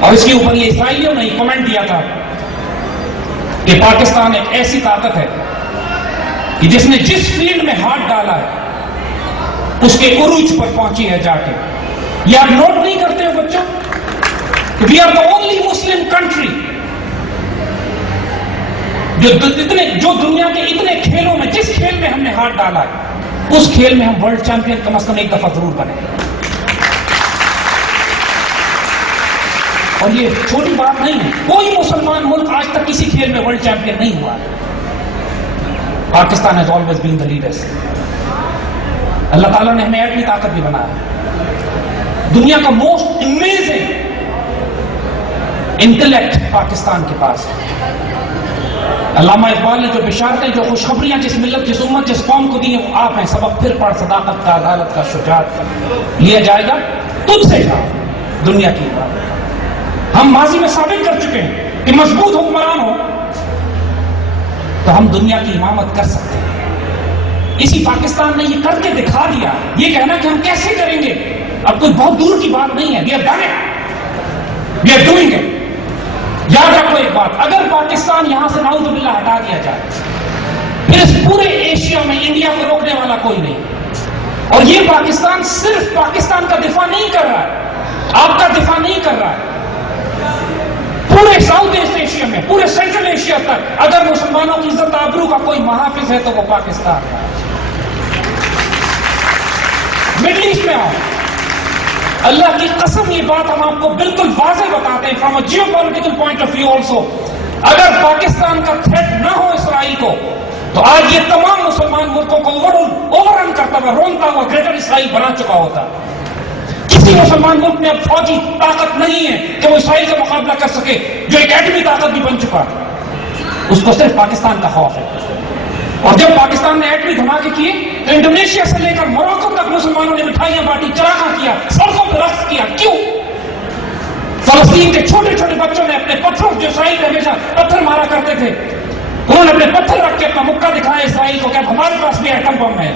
اور اس کے اوپر یہ اسرائیلیوں نے کمنٹ دیا تھا کہ پاکستان ایک ایسی طاقت ہے کہ جس نے جس فیلڈ میں ہاتھ ڈالا ہے اس کے عروج پر پہنچی ہے جا کے. یہ آپ نوٹ نہیں کرتے ہو بچوں؟ We are the only Muslim country جو دنیا کے اتنے کھیلوں میں جس کھیل میں ہم نے ہاتھ ڈالا ہے اس کھیل میں ہم ورلڈ چیمپئن کم از کم ایک دفعہ ضرور بنے. اور یہ چھوٹی بات نہیں ہے. کوئی مسلمان ملک آج تک کسی کھیل میں ورلڈ چیمپئن نہیں ہوا. Pakistan has always been the leaders. اللہ تعالیٰ نے ہمیں ایٹمی طاقت بھی بنایا. دنیا کا موسٹ امیزنگ انٹلیکٹ پاکستان کے پاس ہے. علامہ اقبال نے جو بشارتیں جو خوشخبریاں جس ملت جس امت جس قوم کو دی ہیں وہ آپ ہیں. سبق پھر پڑھ صداقت کا عدالت کا شجاعت کا لیا جائے گا تجھ سے کہا دنیا کی بات. ہم ماضی میں ثابت کر چکے ہیں کہ مضبوط حکمران ہو تو ہم دنیا کی امامت کر سکتے ہیں. اسی پاکستان نے یہ کر کے دکھا دیا. یہ کہنا کہ ہم کیسے کریں گے اب کوئی بہت دور کی بات نہیں ہے. We are done it, we are doing it. یاد رکھو ایک بات, اگر پاکستان یہاں سے نعوذ باللہ ہٹا دیا جائے پھر اس پورے ایشیا میں انڈیا کو روکنے والا کوئی نہیں. اور یہ پاکستان صرف پاکستان کا دفاع نہیں کر رہا ہے, آپ کا دفاع نہیں کر رہا ہے. پورے ساؤتھ ایسٹ ایشیا میں پورے سینٹرل ایشیا تک اگر مسلمانوں کی عزت آبرو کا کوئی محافظ ہے تو وہ پاکستان ہے. مڈل ایسٹ میں آؤ, اللہ کی قسم یہ بات ہم آپ کو بالکل واضح بتاتے ہیں from a geopolitical point of view also. اگر پاکستان کا تھریٹ نہ ہو اسرائیل کو تو آج یہ تمام مسلمان ملکوں کو اوور رن کرتا ہوا رونتا ہوا گریٹر اسرائیل بنا چکا ہوتا. کسی مسلمان ملک میں اب فوجی طاقت نہیں ہے کہ وہ اسرائیل سے مقابلہ کر سکے جو ایک ایٹمی طاقت بھی بن چکا. اس کو صرف پاکستان کا خوف ہے. اور جب پاکستان نے ایٹمی دھماکے کیے تو انڈونیشیا سے لے کر موروکو تک مسلمانوں نے مٹھائیاں بانٹی, چراغاں کیا, سڑکوں پہ رقص کیا. کیوں؟ فلسطین کے چھوٹے چھوٹے بچوں نے اپنے پتھروں جو اسرائیل میں ہمیشہ پتھر مارا کرتے تھے انہوں نے اپنے پتھر رکھ کے اپنا مکہ دکھایا اسرائیل کو کہ اب ہمارے پاس بھی ایٹم بم ہے.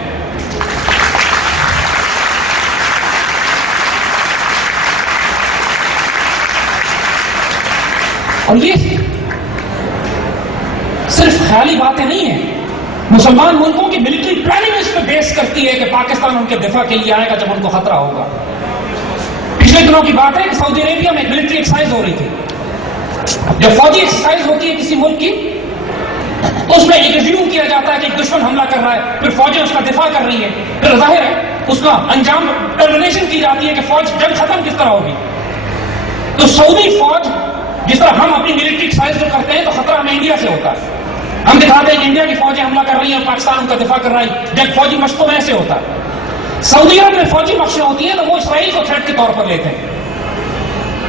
اور یہ صرف خیالی باتیں نہیں ہیں. مسلمان ملکوں کی ملٹری پلاننگ اس پہ بیس کرتی ہے کہ پاکستان ان کے دفاع کے لیے آئے گا جب ان کو خطرہ ہوگا. پچھلے دنوں کی بات ہے کہ سعودی عربیہ میں ایک ملٹری ایکسرسائز ہو رہی تھی. جب فوجی ایکسرسائز ہوتی ہے کسی ملک کی تو اس میں ایک ریزیوم کیا جاتا ہے کہ ایک دشمن حملہ کر رہا ہے, پھر فوجیں اس کا دفاع کر رہی ہیں, پھر ظاہر ہے اس کا انجام ٹرمینیشن کی جاتی ہے کہ فوج جنگ ختم کس طرح ہوگی. تو سعودی فوج جس طرح ہم اپنی ملٹری ایکسرسائز جو کرتے ہیں تو خطرہ ہمیں انڈیا سے ہوتا ہے. ہم دکھاتے ہیں کہ انڈیا کی فوجیں حملہ کر رہی ہیں اور پاکستان ان کا دفاع کر رہا ہے. جب فوجی مشقوں میں ایسے ہوتا ہے. سعودی عرب میں فوجی مشقیں ہوتی ہیں تو وہ اسرائیل کو تھریٹ کے طور پر لیتے ہیں.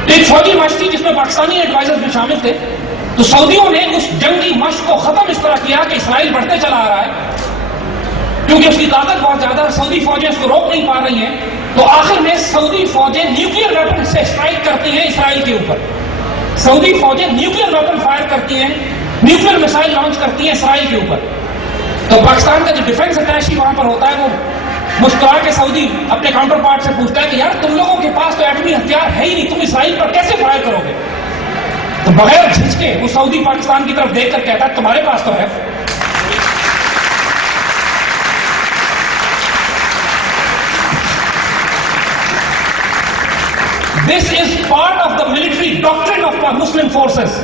ایک فوجی مشق تھی جس میں پاکستانی ایڈوائزر بھی شامل تھے. تو سعودیوں نے اس جنگی مشق کو ختم اس طرح کیا کہ اسرائیل بڑھتے چلا آ رہا ہے کیونکہ اس کی طاقت بہت زیادہ ہے, سعودی فوجیں اس کو روک نہیں پا رہی ہیں. تو آخر میں سعودی فوجیں نیوکلیر ویپن سے اسٹرائک کرتی ہیں اسرائیل کے اوپر. سعودی فوجیں نیوکلیر ویپن فائر کرتی ہیں, نیوکلیر میسائل لانچ کرتی ہیں اسرائیل کے اوپر. تو پاکستان کا جو ڈیفنس اٹیچی وہاں پر ہوتا ہے وہ مسکرا کے سعودی اپنے کاؤنٹر پارٹ سے پوچھتا ہے کہ یار تم لوگوں کے پاس تو ایٹمی ہتھیار ہے ہی نہیں, تم اسرائیل پر کیسے فائر کرو گے؟ تو بغیر جھجکے وہ سعودی پاکستان کی طرف دیکھ کر کہتا ہے تمہارے پاس تو ہے. This is part of the military doctrine of Muslim forces.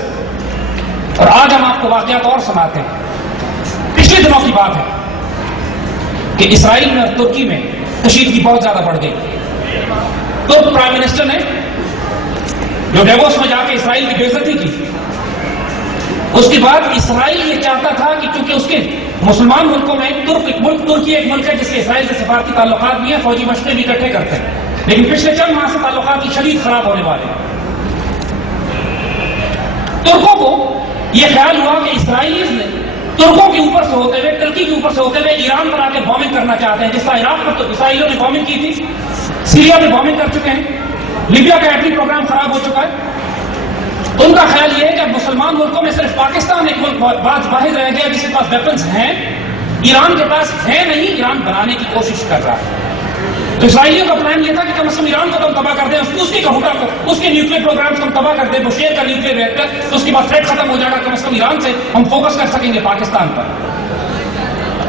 اور آج ہم آپ کو واقعات اور سناتے ہیں. پچھلے دنوں کی بات ہے کہ اسرائیل میں اور ترکی میں کشیدگی بہت زیادہ بڑھ گئی. ترک پرائم منسٹر نے جو ڈیووس میں جا کے اسرائیل کی بے عزتی کی, اس کے بعد اسرائیل یہ چاہتا تھا کہ چونکہ اس کے مسلمان ملکوں میں ترکی ایک ملک ہے جس کے اسرائیل سے سفارتی تعلقات بھی ہیں, فوجی مشقیں بھی اکٹھے کرتے ہیں, لیکن پچھلے چند ماہ سے تعلقات کی شدید خراب ہونے والے ہیں. ترکوں کو یہ خیال ہوا کہ اسرائیلیز نے ترکوں کے اوپر سے ہوتے ہوئے ترکی کے اوپر سے ہوتے ہوئے ایران پر آ کے بامنگ کرنا چاہتے ہیں. جس طرح عراق پر تو اسرائیلیوں نے بامنگ کی تھی, سیریا میں بامنگ کر چکے ہیں, لیبیا کا ایٹمی پروگرام خراب ہو چکا ہے. ان کا خیال یہ ہے کہ مسلمان ملکوں میں صرف پاکستان ایک ملک واحد رہ گیا جس کے پاس ویپنز ہیں. ایران کے پاس ہے نہیں, ایران بنانے کی کوشش کر رہا ہے. تو اسرائیلیوں کا پلان یہ تھا کہ کم از کم ایران کو تو ہم تباہ کر دیں، اس کی کہوٹا کو، اس کے نیوکلیر پروگرامز کو ہم تباہ کر دیں، بشیر کا نیوکلیر ریئیکٹر، تو اس کے بعد تھریٹ ختم ہو جائے گا، کم از کم ایران سے ہم فوکس کر سکیں گے پاکستان پر۔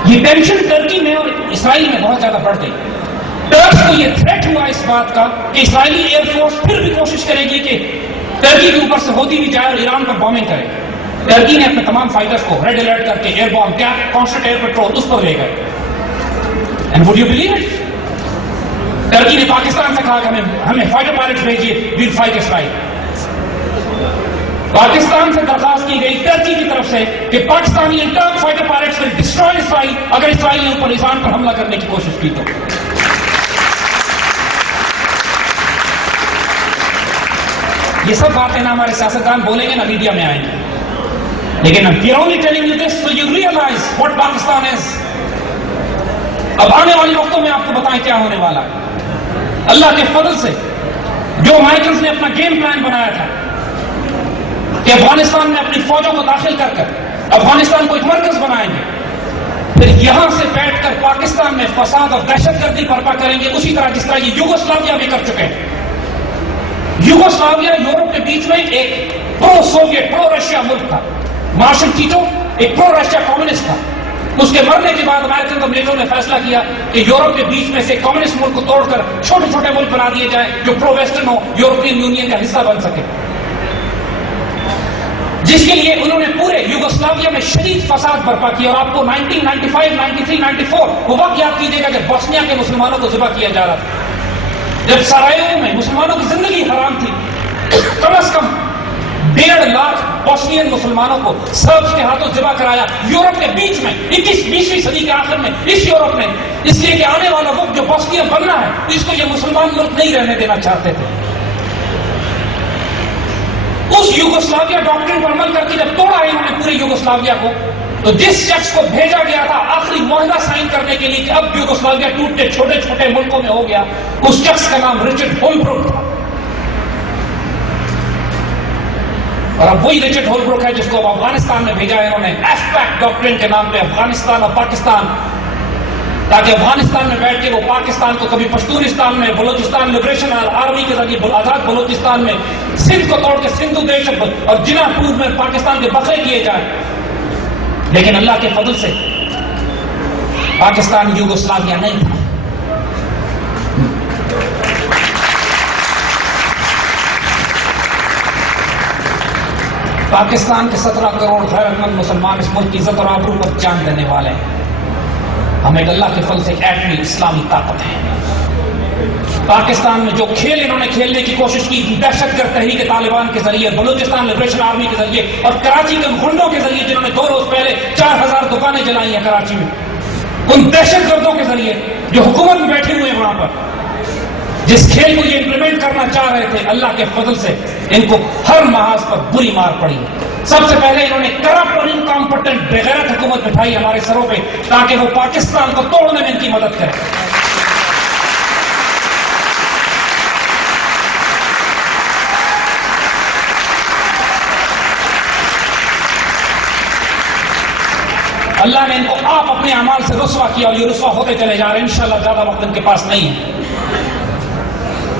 یہ ٹینشن ٹرکی میں اور اسرائیل میں بہت زیادہ بڑھ گئی۔ ٹرکس کو یہ تھریٹ ہوا اس بات کا کہ اسرائیلی ایئر فورس پھر بھی کوشش کرے گی کہ ٹرکی کے اوپر سے ہوتی بھی جائے اور ایران پر بامنگ کرے۔ ٹرکی نے اپنے تمام فائٹرز کو ریڈ الرٹ کر کے ایئر بام کیا کانسٹنٹ ایئر پیٹرول اس پر لے گئے۔ And would you believe it? Turkey نے پاکستان سے کہا کہ ہمیں فائٹر پائلٹس بھیجیے، ویل فائٹ اسرائیل۔ پاکستان سے درخواست کی گئی ٹرکی کی طرف سے کہ Pakistani intern fighter pilots will destroy Israel اگر اسرائیل نے اوپر ایران پر حملہ کرنے کی کوشش کی تو۔ یہ سب باتیں نہ ہمارے سیاستدان بولیں گے نہ میڈیا میں آئیں گے، لیکن we are only telling you this so you realize what Pakistan is۔ اب آنے والے وقتوں میں آپ کو بتائیں کیا ہونے والا ہے۔ اللہ کے فضل سے جو مائیکلز نے اپنا گیم پلان بنایا تھا کہ افغانستان میں اپنی فوجوں کو داخل کر کر افغانستان کو ایک مرکز بنائیں گے، پھر یہاں سے بیٹھ کر پاکستان میں فساد اور دہشت گردی برپا کریں گے، اسی طرح جس طرح یہ یوگوسلاویا میں کر چکے ہیں۔ یوگوسلاویا یورپ کے بیچ میں ایک پرو سوویت پرو رشیا ملک تھا۔ مارشل ٹیٹو ایک پرو رشیا کمیونسٹ تھا۔ اس کے مرنے کے بعد امریکن اور نیٹو نے فیصلہ کیا کہ یورپ کے بیچ میں سے کمیونسٹ ملک کو توڑ کر چھوٹے چھوٹے ملک بنا دیے جائیں جو پرو ویسٹرن ہو، یورپین یونین کا حصہ بن سکے، جس کے لیے انہوں نے پورے یوگوسلاویا میں شدید فساد برپا کیا۔ اور آپ کو 1995 93 94 وہ وقت یاد کیجیے گا جب بوسنیا کے مسلمانوں کو ذبح کیا جا رہا تھا، جب سرائیو میں مسلمانوں کی زندگی حرام تھی، کم از کم 1.5 لاکھ بوسنین مسلمانوں کو سربز کے ہاتھوں ذبح کرایا یورپ کے بیچ میں 20ویں صدی کے آخر میں اس یورپ نے، اس لیے کہ آنے والا وقت جو بوسنیا بننا ہے اس کو یہ مسلمان ملک نہیں رہنے دینا چاہتے تھے۔ اس یوگوسلاویا ڈاکٹرن پر عمل کر کے جب توڑا ہے انہوں نے پورے یوگوسلاویا کو، تو جس شخص کو بھیجا گیا تھا آخری معاہدہ سائن کرنے کے لیے کہ اب یوگوسلاویا ٹوٹتے چھوٹے چھوٹے ملکوں میں ہو گیا، اس شخص کا نام رچرڈ ہولبروک تھا۔ اور اب وہی رچرڈ ہولبروک ہے جس کو اب افغانستان میں بھیجا ہے انہوں نے ایسپیکٹ ڈاکٹرن کے نام پہ، افغانستان اور پاکستان، تاکہ افغانستان میں بیٹھ کے وہ پاکستان کو کبھی پشتونستان میں، بلوچستان لبریشن آرمی کے ذریعے آزاد بلوچستان میں، سندھ کو توڑ کے سندھو دیش اور جنا پور میں پاکستان کے بکرے کیے جائیں۔ لیکن اللہ کے فضل سے پاکستان یوگوسلاویا نہیں تھا۔ پاکستان کے 17 کروڑ غیرت مند مسلمان اس ملک کی عزت اور آبرو پر جان دینے والے ہیں۔ ہم ایک اللہ کے فضل سے ایٹمی اسلامی طاقت ہے۔ پاکستان میں جو کھیل انہوں نے کھیلنے کی کوشش کی دہشت گرد تحریک طالبان کے ذریعے، بلوچستان لبریشن آرمی کے ذریعے اور کراچی کے گنڈوں کے ذریعے جنہوں نے 2 روز پہلے 4000 دکانیں جلائی ہیں کراچی میں، ان دہشت گردوں کے ذریعے جو حکومت میں بیٹھے ہوئے ہیں وہاں پر، جس کھیل کو یہ امپلیمنٹ کرنا چاہ رہے تھے، اللہ کے فضل سے ان کو ہر محاذ پر بری مار پڑی۔ سب سے پہلے انہوں نے کرپٹ اور انکمپٹنٹ بغیرت حکومت بٹھائی ہمارے سروں پہ تاکہ وہ پاکستان کو توڑنے میں ان کی مدد کرے۔ اللہ نے ان کو آپ اپنے اعمال سے رسوا کیا اور یہ رسوا ہوتے چلے جا رہے ہیں۔ انشاءاللہ زیادہ وقت ان کے پاس نہیں ہے۔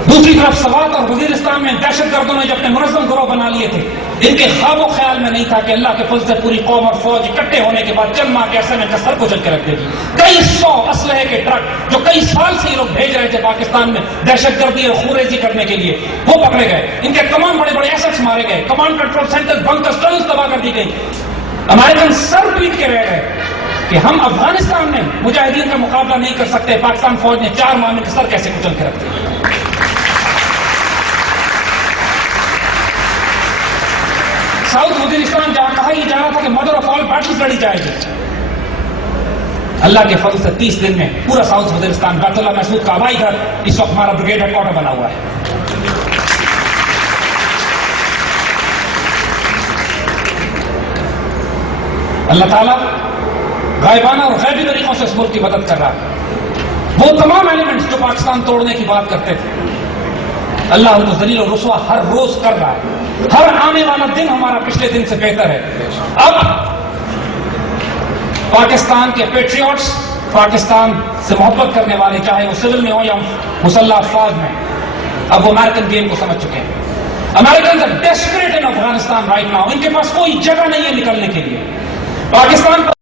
دوسری طرف سوات اور وزیرستان میں دہشت گردوں نے جو اپنے منظم گروہ بنا لیے تھے، ان کے خواب و خیال میں نہیں تھا کہ اللہ کے فضل سے پوری قوم اور فوج اکٹھے ہونے کے بعد چند ماہ کے عرصے میں سر کچل کے رکھ دے گی۔ کئی 100 اسلحے کے ٹرک جو کئی سال سے یہ لوگ بھیج رہے تھے پاکستان میں دہشت گردی اور خوریزی کرنے کے لیے، وہ پکڑے گئے، ان کے تمام بڑے بڑے ایسٹس مارے گئے، command control centre bunkers tunnels تباہ کر دی گئی۔ امریکن سر پیٹ کے رہ گئے کہ ہم افغانستان میں مجاہدین کا مقابلہ نہیں کر سکتے، پاکستان فوج نے 4 ماہ میں سر کیسے کچل کے رکھ دیا۔ ساؤتھ وزیرستان جہاں کہا یہ جا رہا تھا کہ مدر آف آل بیٹلز لڑی جائے گی، اللہ کے فضل سے 30 دن میں پورا ساؤتھ وزیرستان بیت اللہ محسود کا آبائی گھر اس وقت ہمارا بریگیڈ ہیڈ کوارٹر بنا ہوا ہے۔ اللہ تعالیٰ غائبانہ اور غیبی طریقوں سے اس ملک کی مدد کر رہا ہے۔ وہ تمام ایلیمنٹس جو پاکستان توڑنے کی بات کرتے تھے، اللہ ان کو ذلیل اور رسوا ہر روز کر رہا ہے۔ ہر آنے والا دن ہمارا پچھلے دن سے بہتر ہے۔ اب پاکستان کے پیٹریوٹس پاکستان سے محبت کرنے والے، چاہے وہ سول میں ہو یا مسلح افواج میں، اب وہ امریکن گیم کو سمجھ چکے ہیں. Americans are desperate in Afghanistan right now. ان کے پاس کوئی جگہ نہیں ہے نکلنے کے لیے. پاکستان